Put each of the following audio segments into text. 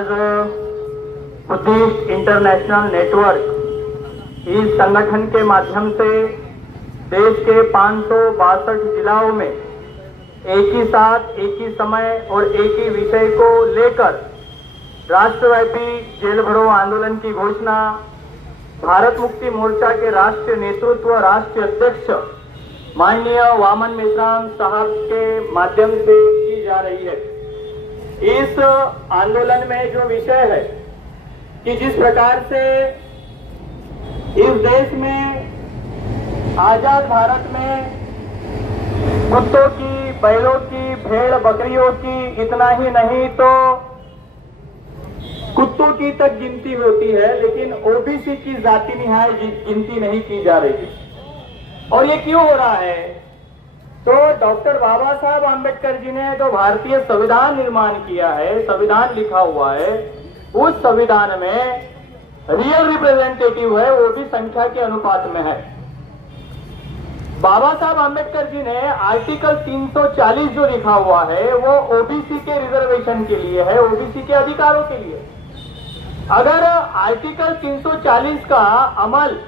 आज Buddhist international network इस संगठन के माध्यम से देश के 562 जिलों में एक ही साथ, एक ही समय और एक ही विषय को लेकर राष्ट्रव्यापी जेल भरो आंदोलन की घोषणा भारत मुक्ति मोर्चा के राष्ट्रीय नेतृत्व, राष्ट्रीय अध्यक्ष माननीय वामन मेश्राम साहब के माध्यम से की जा रही है। इस आंदोलन में जो विषय है कि जिस प्रकार से इस देश में, आजाद भारत में कुत्तों की, बैलों की, भेड़ बकरियों की, इतना ही नहीं तो कुत्तों की तक गिनती होती है, लेकिन ओबीसी की जाति निहाय गिनती नहीं की जा रही। और ये क्यों हो रहा है? तो डॉक्टर बाबा साहब आंबेडकर जी ने जो भारतीय संविधान निर्माण किया है, संविधान लिखा हुआ है, उस संविधान में रियल रिप्रेजेंटेटिव है, वो भी संख्या के अनुपात में है। बाबा साहब आंबेडकर जी ने आर्टिकल 340 जो लिखा हुआ है वो ओबीसी के रिजर्वेशन के लिए है, ओबीसी के अधिकारों के लिए। अगर आर्टिकल 340 का अमल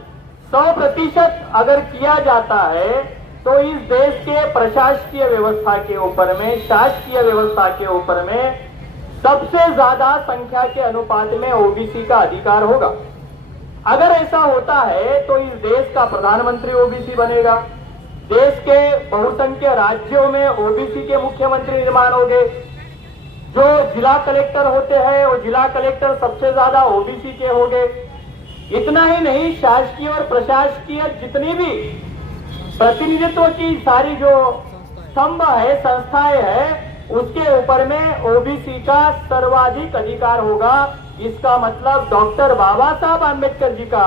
100% अगर किया जाता है तो इस देश के प्रशासकीय व्यवस्था के ऊपर में, शासकीय व्यवस्था के ऊपर में सबसे ज्यादा संख्या के अनुपात में ओबीसी का अधिकार होगा। अगर ऐसा होता है तो इस देश का प्रधानमंत्री ओबीसी बनेगा, देश के बहुसंख्य राज्यों में ओबीसी के मुख्यमंत्री निर्माण होंगे, जो जिला कलेक्टर होते हैं वो जिला कलेक्टर सबसे ज्यादा ओबीसी के होंगे। इतना ही नहीं, शासकीय और प्रशासकीय जितनी भी प्रतिनिधित्व की सारी जो स्तंभ है, संस्थाएं है, उसके ऊपर में ओबीसी का सर्वाधिक अधिकार होगा। इसका मतलब डॉक्टर बाबा साहब आंबेडकर जी का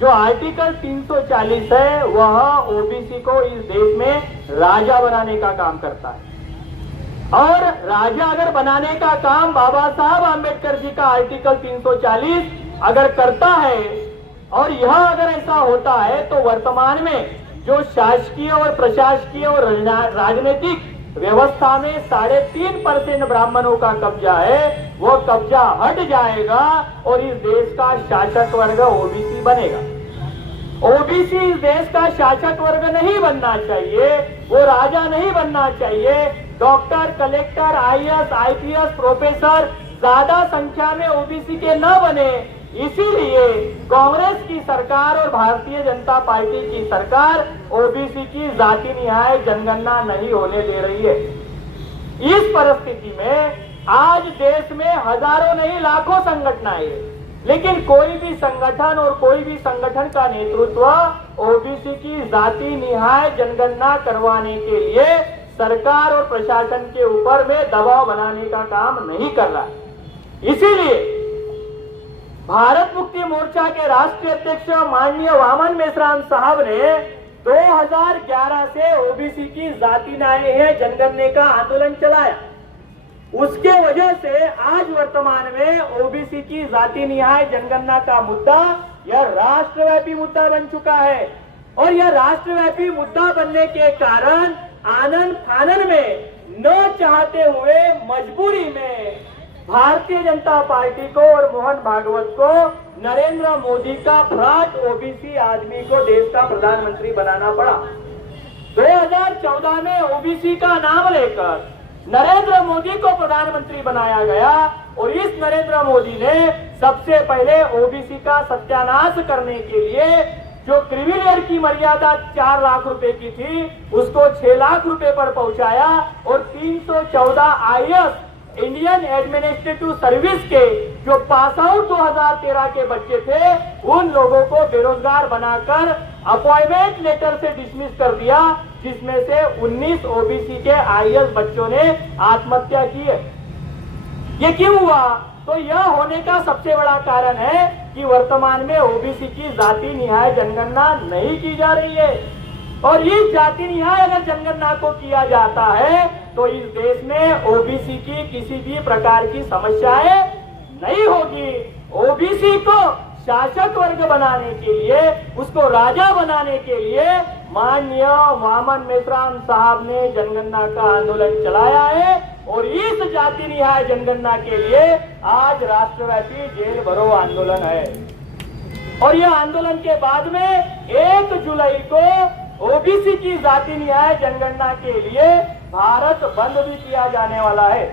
जो आर्टिकल 340 है वह ओबीसी को इस देश में राजा बनाने का काम करता है। और राजा अगर बनाने का काम बाबा साहब आंबेडकर जी का आर्टिकल 340 अगर करता है, और यह अगर ऐसा होता है, तो वर्तमान में जो शासकीय और प्रशासकीय और राजनीतिक व्यवस्था में 3.5% ब्राह्मणों का कब्जा है, वो कब्जा हट जाएगा और इस देश का शासक वर्ग ओबीसी बनेगा। ओबीसी इस देश का शासक वर्ग नहीं बनना चाहिए, वो राजा नहीं बनना चाहिए। Doctor, collector, IAS, IPS, professor ज्यादा संख्या में ओबीसी के न बने, इसीलिए कांग्रेस की सरकार और भारतीय जनता पार्टी की सरकार ओबीसी की जाति निहाय जनगणना नहीं होने दे रही है। इस परिस्थिति में आज देश में हजारों नहीं लाखों संगठनाएं हैं, लेकिन कोई भी संगठन और कोई भी संगठन का नेतृत्व ओबीसी की जाति निहाय जनगणना करवाने के लिए सरकार और प्रशासन के ऊपर में दबाव बनाने का काम नहीं कर रहा है। इसीलिए भारत मुक्ति मोर्चा के राष्ट्रीय अध्यक्ष माननीय वामन मेश्राम साहब ने 2011 से ओबीसी की जाति न्याय जनगणना का आंदोलन चलाया। उसके वजह से आज वर्तमान में ओबीसी की जाति निहाय जनगणना का मुद्दा यह राष्ट्रव्यापी मुद्दा बन चुका है। और यह राष्ट्रव्यापी मुद्दा बनने के कारण आनन फानन में न चाहते हुए मजबूरी में भारतीय जनता पार्टी को और मोहन भागवत को नरेंद्र मोदी का फ्रॉड ओबीसी आदमी को देश का प्रधानमंत्री बनाना पड़ा। 2014 में ओबीसी का नाम लेकर नरेंद्र मोदी को प्रधानमंत्री बनाया गया और इस नरेंद्र मोदी ने सबसे पहले ओबीसी का सत्यानाश करने के लिए जो क्रिमिलेयर की मर्यादा 4 लाख रुपए की थी उसको 6 लाख रुपए पर पहुंचाया और 314 आईएएस इंडियन एडमिनिस्ट्रेटिव सर्विस के जो पास आउट 2013 के बच्चे थे उन लोगों को बेरोजगार बनाकर अपॉइंटमेंट लेटर से डिसमिस कर दिया, जिसमें से 19 ओबीसी के आईएएस बच्चों ने आत्महत्या की है। ये क्यों हुआ? तो यह होने का सबसे बड़ा कारण है कि वर्तमान में ओबीसी की जाति निहाय जनगणना नहीं की जा रही है। और इस जाति निहाय अगर जनगणना को किया जाता है तो इस देश में ओबीसी की किसी भी प्रकार की समस्याएं नहीं होगी। ओबीसी को शासक वर्ग बनाने के लिए, उसको राजा बनाने के लिए माननीय वामन मेश्राम साहब ने जनगणना का आंदोलन चलाया है और इस जाति न्याय जनगणना के लिए आज राष्ट्रव्यापी जेल भरो आंदोलन है। और यह आंदोलन के बाद में 1 जुलाई को ओबीसी की जाति न्याय जनगणना के लिए भारत बंद भी किया जाने वाला है।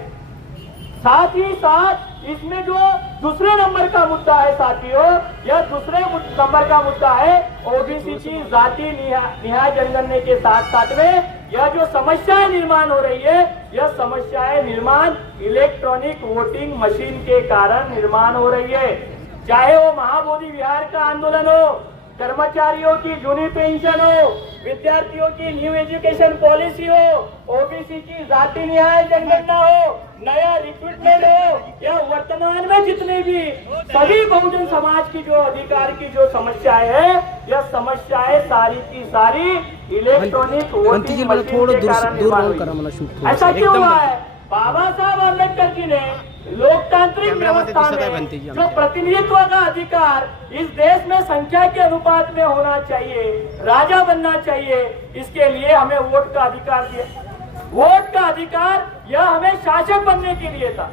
साथ ही साथ इसमें जो दूसरे नंबर का मुद्दा है साथियों, यह दूसरे नंबर का मुद्दा है ओबीसी की जाति न्याय जनगणना के साथ साथ में यह जो समस्याएं निर्माण हो रही है, यह समस्याएं निर्माण इलेक्ट्रॉनिक वोटिंग मशीन के कारण निर्माण हो रही है। चाहे वो महाबोधि विहार का आंदोलन हो, कर्मचारियों की जूनी पेंशन हो, विद्यार्थियों की न्यू एजुकेशन पॉलिसी हो, ओबीसी की जाति न्याय जनगणना हो, नया रिक्रूटमेंट हो, या वर्तमान में जितने भी सभी बहुजन समाज की जो अधिकार की जो समस्याएं है, यह समस्याएं सारी की सारी इलेक्ट्रॉनिक वोटिंग मशीन के कारण निर्माण हुई। ऐसा क्यों हुआ है? बाबा साहब अम्बेडकर जी ने लोकतांत्रिक व्यवस्था में जो प्रतिनिधित्व का अधिकार इस देश में संख्या के अनुपात में होना चाहिए, राजा बनना चाहिए, इसके लिए हमें वोट का अधिकार दिया। वोट का अधिकार यह हमें शासक बनने के लिए था।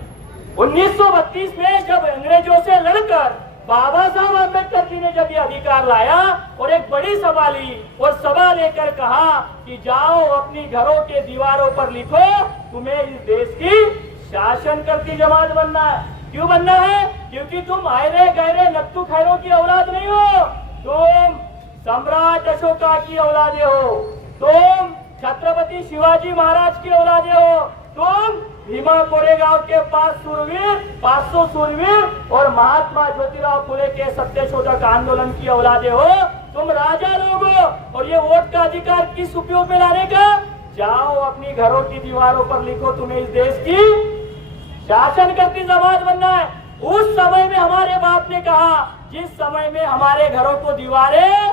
1932 में जब अंग्रेजों से लड़कर बाबा साहब अम्बेडकर जी ने जब ये अधिकार लाया और एक बड़ी सभा ली और सभा लेकर कहा कि जाओ अपनी घरों के दीवारों पर लिखो तुम्हें इस देश की शासन करती जमात बनना है। क्यों बनना है? क्योंकि तुम आयरे गहरे नत्थु खैरों की औलाद नहीं हो, तुम सम्राट अशोका की औलादे हो, तुम छत्रपति शिवाजी महाराज की औलादे हो, तुम भीमा कोरेगांव के 500 सूरवीर और महात्मा ज्योतिराव फुले के सत्यशोधक आंदोलन की औलादे हो, तुम राजा लोग हो। और ये वोट का अधिकार किस उपयोग में लाने का? जाओ अपनी घरों की दीवारों पर लिखो तुम्हें इस देश की शासन करती जमात बनना है। उस समय में हमारे बाप ने कहा, जिस समय में हमारे घरों को दीवारें,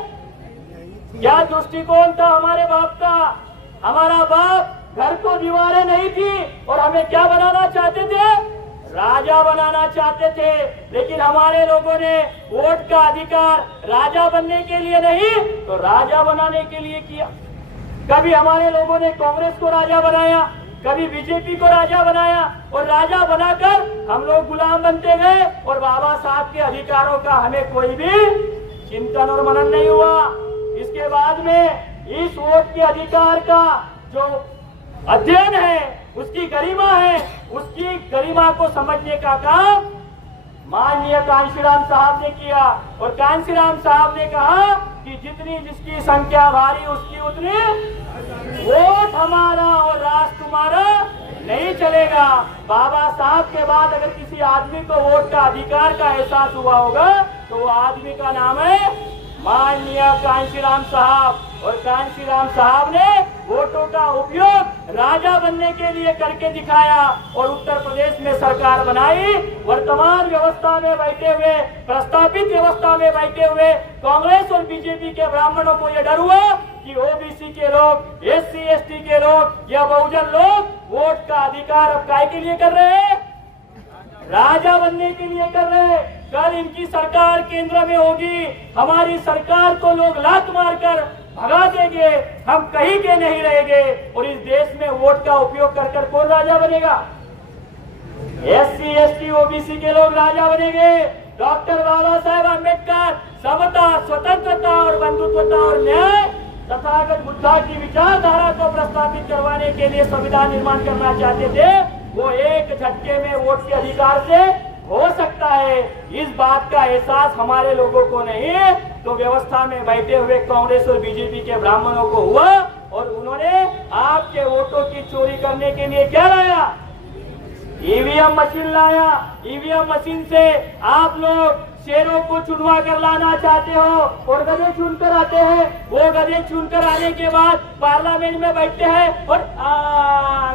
क्या दृष्टिकोण था हमारे बाप का? हमारा बाप घर को दीवारें नहीं थी और हमें क्या बनाना चाहते थे? राजा बनाना चाहते थे। लेकिन हमारे लोगों ने वोट का अधिकार राजा बनने के लिए नहीं तो राजा बनाने के लिए किया। कभी हमारे लोगों ने कांग्रेस को राजा बनाया, कभी बीजेपी को राजा बनाया और राजा बनाकर हम लोग गुलाम बनते गए और बाबा साहब के अधिकारों का हमें कोई भी चिंतन और मनन नहीं हुआ। इसके बाद में इस वोट के अधिकार का जो अध्ययन है, उसकी गरिमा है, उसकी गरिमा को समझने का काम माननीय कांशीराम साहब ने किया। और कांशीराम साहब ने कहा कि जितनी जिसकी संख्या भारी उसकी उतनी वोट हमारा और राष्ट्र तुम्हारा नहीं चलेगा। बाबा साहब के बाद अगर किसी आदमी को वोट का अधिकार का एहसास हुआ होगा तो वो आदमी का नाम है माननीय कांशीराम साहब। और कांशीराम साहब ने वोटों का उपयोग राजा बनने के लिए करके दिखाया और उत्तर प्रदेश में सरकार बनाई। वर्तमान व्यवस्था में बैठे हुए, प्रस्तावित व्यवस्था में बैठे हुए कांग्रेस और बीजेपी के ब्राह्मणों को यह डर हुआ कि ओबीसी के लोग, SC ST के लोग या बहुजन लोग वोट का अधिकार अब काय के लिए कर रहे हैं? राजा बनने के लिए कर रहे हैं। कल इनकी सरकार केंद्र में होगी, हमारी सरकार को लोग लात मारकर भगा देंगे, हम कहीं के नहीं रहेंगे। और इस देश में वोट का उपयोग कर कर कौन राजा बनेगा? SC ST OBC के लोग राजा बनेंगे। डॉक्टर बाबा साहेब अम्बेडकर समता, स्वतंत्रता और बंधुत्वता और न्याय तथागत बुद्धा की विचारधारा को प्रस्तावित करवाने के लिए संविधान निर्माण करना चाहते थे। वो एक झटके में वोट के अधिकार से हो सकता है। इस बात का एहसास हमारे लोगों को नहीं तो व्यवस्था में बैठे हुए कांग्रेस और बीजेपी के ब्राह्मणों को हुआ और उन्होंने आपके वोटों की चोरी करने के लिए क्या लाया? ईवीएम मशीन लाया। ईवीएम मशीन से आप लोग शेरों को चुनवा कर लाना चाहते हो और गधे चुनकर आते हैं। वो गधे चुनकर आने के बाद पार्लियामेंट में बैठते हैं और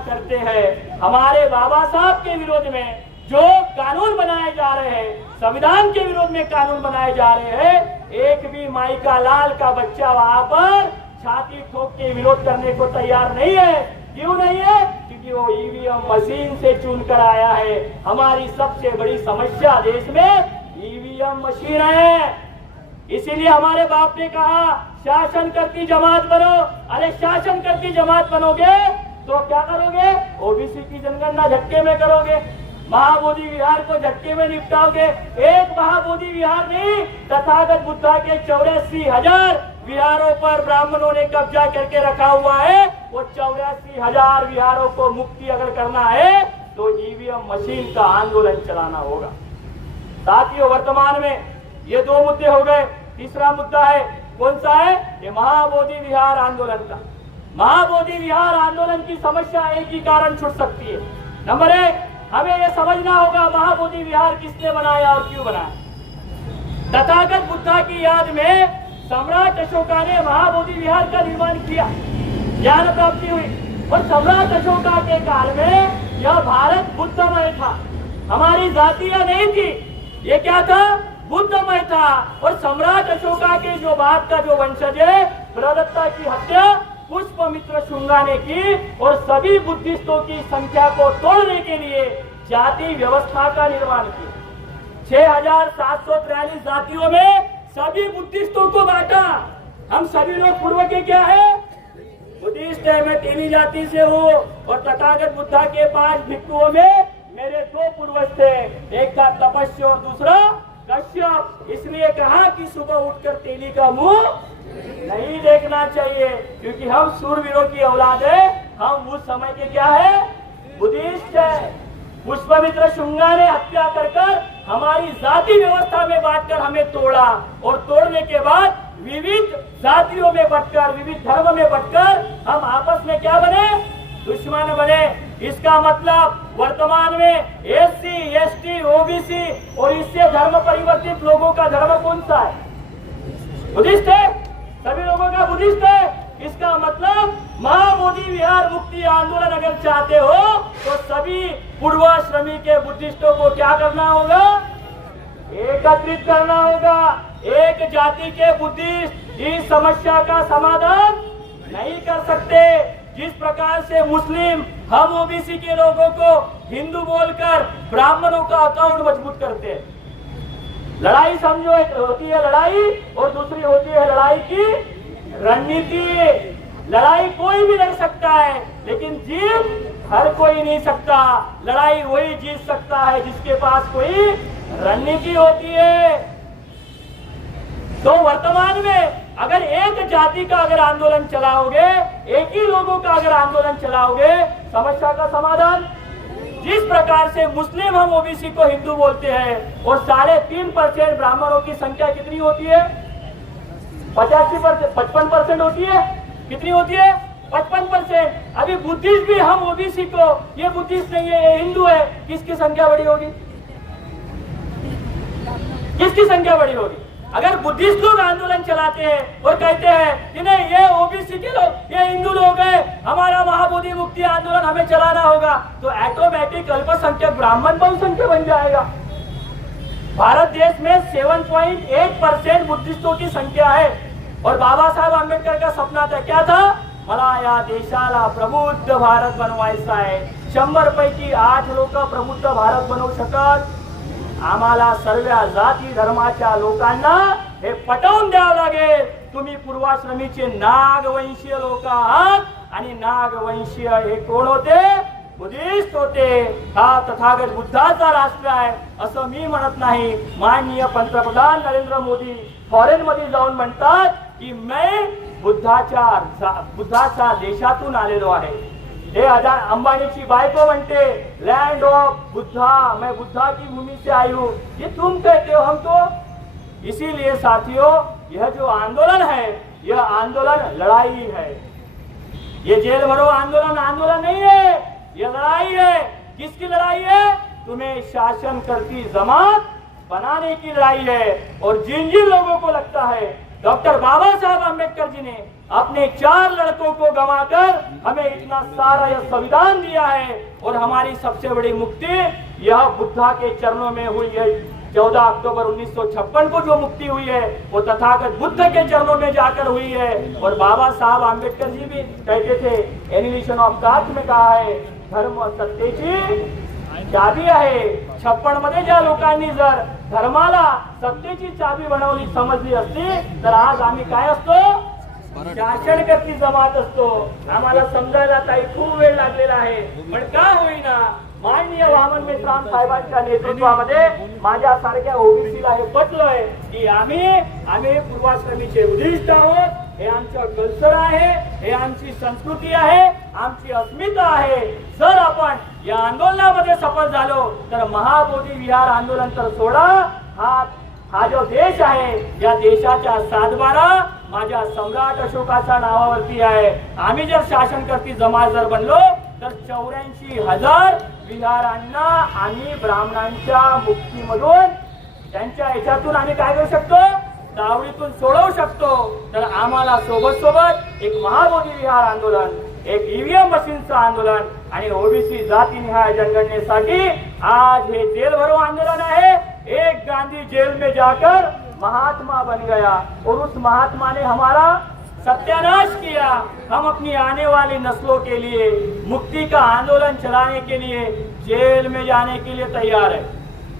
करते हैं। हमारे बाबा साहब के विरोध में जो कानून बनाए जा रहे हैं, संविधान के विरोध में कानून बनाए जा रहे हैं, एक भी माई का लाल का बच्चा वहां पर छाती ठोक के विरोध करने को तैयार नहीं है। क्यों नहीं है? क्योंकि वो ईवीएम मशीन से चुन कर आया है। हमारी सबसे बड़ी समस्या देश में ईवीएम मशीन है। इसीलिए हमारे बाप ने कहा शासन करती जमात बनो। अरे शासन करती जमात बनोगे तो क्या करोगे? ओबीसी की जनगणना झटके में करोगे, महाबोधि विहार को झटके में निपटाओगे। एक महाबोधि विहार नहीं, तथागत बुद्धा के 84,000 विहारों पर ब्राह्मणों ने कब्जा करके रखा हुआ है। वो 84,000 विहारों को मुक्ति अगर करना है तो ईवीएम मशीन का आंदोलन चलाना होगा। साथियों, वर्तमान में ये 2 मुद्दे हो गए। तीसरा मुद्दा है, कौन सा है? ये महाबोधि विहार आंदोलन का। महाबोधि विहार आंदोलन की समस्या एक ही कारण छूट सकती है। नंबर 1, हमें यह समझना होगा महाबोधि विहार किसने बनाया और क्यों बनाया। तथागत बुद्धा की याद में सम्राट अशोका ने महाबोधि विहार का निर्माण किया, ज्ञान प्राप्ति हुई। और सम्राट अशोका के काल में यह भारत बुद्धमय था, हमारी जातियां नहीं थी, ये क्या था? बुद्धमय था। और सम्राट अशोका के जो बाद का जो वंशज है, प्रदत्ता की हत्या पुष्पमित्र शुंगा ने की और सभी बुद्धिस्टों की संख्या को तोड़ने के लिए जाति व्यवस्था का निर्माण किया। 6,743 जातियों में सभी बुद्धिस्टों को बांटा। हम सभी लोग पूर्व के क्या है? बुद्धिस्ट है। मैं तेली जाति से हूँ और तथागत बुद्धा के 5 भिक्षुओं में मेरे 2 पूर्वज थे, एक था तपस्या और दूसरा कश्यप। इसलिए कहा कि सुबह उठकर तेली का मुंह नहीं देखना चाहिए, क्योंकि हम सूरवीरों की औलाद है। हम उस समय के क्या है? बुद्धिस्ट है। पुष्पमित्र शुंगा ने हत्या कर हमारी जाति व्यवस्था में बांटकर हमें तोड़ा और तोड़ने के बाद विविध जातियों में बंटकर, विविध धर्म में बंटकर हम आपस में क्या बने? दुश्मन बने। इसका मतलब वर्तमान में एससी, एसटी, ओबीसी और इससे धर्म परिवर्तित लोगों का धर्म कौन सा है? बुद्धिस्ट है। सभी लोगों का बुद्धिस्ट है। इसका मतलब महाबोधि विहार मुक्ति आंदोलन अगर चाहते हो तो सभी पूर्वाश्रमी के बुद्धिस्टों को क्या करना होगा? एकत्रित करना होगा। एक जाति के बुद्धिस्ट इस समस्या का समाधान नहीं कर सकते। जिस प्रकार से मुस्लिम हम ओबीसी के लोगों को हिंदू बोलकर ब्राह्मणों का अकाउंट मजबूत करते हैं। लड़ाई समझो, एक होती है लड़ाई और दूसरी होती है लड़ाई की रणनीति। लड़ाई कोई भी लड़ सकता है, लेकिन जीत हर कोई नहीं सकता। लड़ाई वही जीत सकता है जिसके पास कोई रणनीति होती है। तो वर्तमान में अगर एक जाति का अगर आंदोलन चलाओगे, एक ही लोगों का अगर आंदोलन चलाओगे, समस्या का समाधान। जिस प्रकार से मुस्लिम हम ओबीसी को हिंदू बोलते हैं और 3.5% ब्राह्मणों की संख्या कितनी होती है? 85%, 55% होती है। कितनी होती है? 55%। अभी बुद्धिस्ट भी हम ओबीसी को, ये बुद्धिस्ट नहीं है, ये हिंदू है, किसकी संख्या बड़ी होगी? किसकी संख्या बड़ी होगी? अगर बुद्धिस्ट लोग आंदोलन चलाते हैं और कहते हैं कि नहीं ये ओबीसी के लोग, ये हिंदू लोग हैं, हमारा महाबोधि मुक्ति आंदोलन हमें चलाना होगा, तो ऑटोमेटिक अल्पसंख्यक ब्राह्मण बहुसंख्यक बन जाएगा। भारत देश में 7.8% बुद्धिस्टों की संख्या है और बाबा साहब आंबेडकर का सपना था, क्या था? मला या देशाला प्रबुद्ध भारत बनवायचा आहे। 100 पैकी 8 लोक प्रबुद्ध भारत बनवू शकत। आम्हाला सर्व जाती धर्माच्या लोकांना हे पटवून द्यावं लागेल, तुम्ही पूर्वाश्रमीचे नागवंशीय लोक आहात आणि नागवंशीय हे कोण होते? बुद्धिस्ट होते। हा तथागत बुद्धाचा राष्ट्र आहे असं मी म्हणत नाही। माननीय पंतप्रधान नरेंद्र मोदी फॉरेन मध्ये जाऊन म्हणतात की मैं बुद्धाच्या देशातून आलेलो आहे। हे अंबानीची बायको म्हणते लैंड ऑफ बुद्धा, मैं बुद्धा की भूमि से आई हूँ। ये तुम कहते हो, हम तो। इसीलिए साथियों, यह जो आंदोलन है, यह आंदोलन लड़ाई है। ये जेल भरो आंदोलन नहीं है, यह लड़ाई है। किसकी लड़ाई है? तुम्हें शासन करती जमात बनाने की लड़ाई है। और जिन जिन लोगों को लगता है डॉक्टर बाबा साहब आम्बेडकर जी ने अपने 4 लड़कों को गंवाकर हमें इतना सारा यह संविधान दिया है और हमारी सबसे बड़ी मुक्ति यह बुद्धा के चरणों में हुई है। 14 अक्टूबर 1956 को जो मुक्ति हुई है वो तथागत बुद्ध के चरणों में जाकर हुई है। और बाबा साहब आम्बेडकर जी भी कहते थे, एनिमेशन ऑफ कास्ट में कहा है, धर्म सत्तेची चाबी आहे। 56 मध्ये ज्या लोकांनी जर धर्माला सत्तेची चाबी बनवली समजली असती तर आज आम्ही काय असतो? शासन करती जमात असतो. आम्हाला समजायला ताई खूप वेळ लागलेला आहे, पण का होईना माननीय वामन मेश्राम साहेबांच्या नेतृत्वामध्ये माझ्यासारख्या ओबीसीला हे पटलंय की आम्ही पूर्वाश्रमीचे उद्दिष्ट आहोत. हे आमचं कल्चर आहे, हे आमची संस्कृती आहे, आमची अस्मिता आहे. जर आपण या आंदोलनामध्ये सफल झालो तर महाबोधी विहार आंदोलन तर सोडा, हा जो देश आहे या देशाच्या सातबारा माझ्या सम्राट अशोकाच्या नावावरती आहे. आम्ही जर शासन करती जमात जर बनलो तर 84,000 विहारांना आम्ही ब्राह्मणांच्या मुक्तीमधून त्यांच्या याच्यातून आम्ही काय करू शकतो, दावडीतून सोडवू शकतो. तर आम्हाला सोबत एक महाबोधी विहार आंदोलन, एक ईव्हीएम मशीनचं आंदोलन आणि ओबीसी जातीनिहाय जनगणनेसाठी आज हे जेल भरो आंदोलन आहे. एक गांधी जेल में जाकर महात्मा बन गया और उस महात्मा ने हमारा सत्यानाश किया. हम अपनी आने वाली नस्लों के लिए मुक्ति का आंदोलन चलाने के लिए जेल में जाने के लिए तैयार है.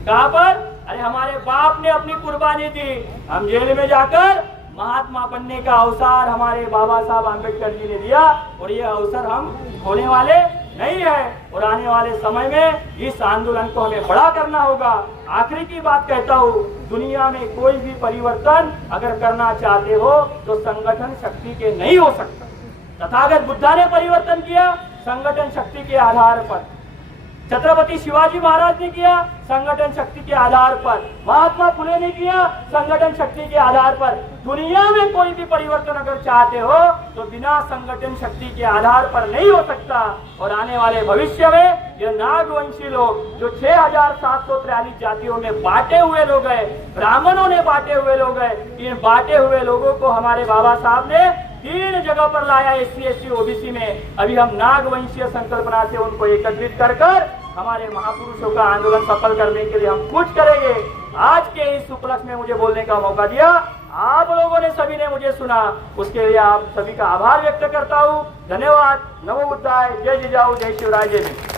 कहां पर? अरे हमारे बाप ने अपनी कुर्बानी दी. हम जेल में जाकर महात्मा बनने का अवसर हमारे बाबा साहब आम्बेडकर जी ने दिया और ये अवसर हम खोने वाले नहीं है. और आने वाले समय में इस आंदोलन को हमें बड़ा करना होगा. आखिरी की बात कहता हूँ, दुनिया में कोई भी परिवर्तन अगर करना चाहते हो तो संगठन शक्ति के नहीं हो सकता. तथागत बुद्धा ने परिवर्तन किया संगठन शक्ति के आधार पर. छत्रपति शिवाजी महाराज ने किया संगठन शक्ति के आधार पर. महात्मा फुले ने किया संगठन शक्ति के आधार पर. दुनिया में कोई भी परिवर्तन अगर चाहते हो तो बिना संगठन शक्ति के आधार पर नहीं हो सकता. और आने वाले भविष्य में ये नागवंशी लोग जो 6,743 जातियों में बांटे हुए लोग हैं, ब्राह्मणों ने बांटे हुए लोग हैं, इन बांटे हुए लोगों को हमारे बाबा साहब ने 3 जगह पर लाया SC ST OBC में. अभी हम नागवंशीय संकल्पना से उनको एकत्रित कर हमारे महापुरुषों का आंदोलन सफल करने के लिए हम कुछ करेंगे. आज के इस उपलक्ष्य में मुझे बोलने का मौका दिया, आप लोगों ने सभी ने मुझे सुना, उसके लिए आप सभी का आभार व्यक्त करता हूँ. धन्यवाद. नमो बुद्धाय. जय जिजाऊ, जय शिवराय, जय भीम.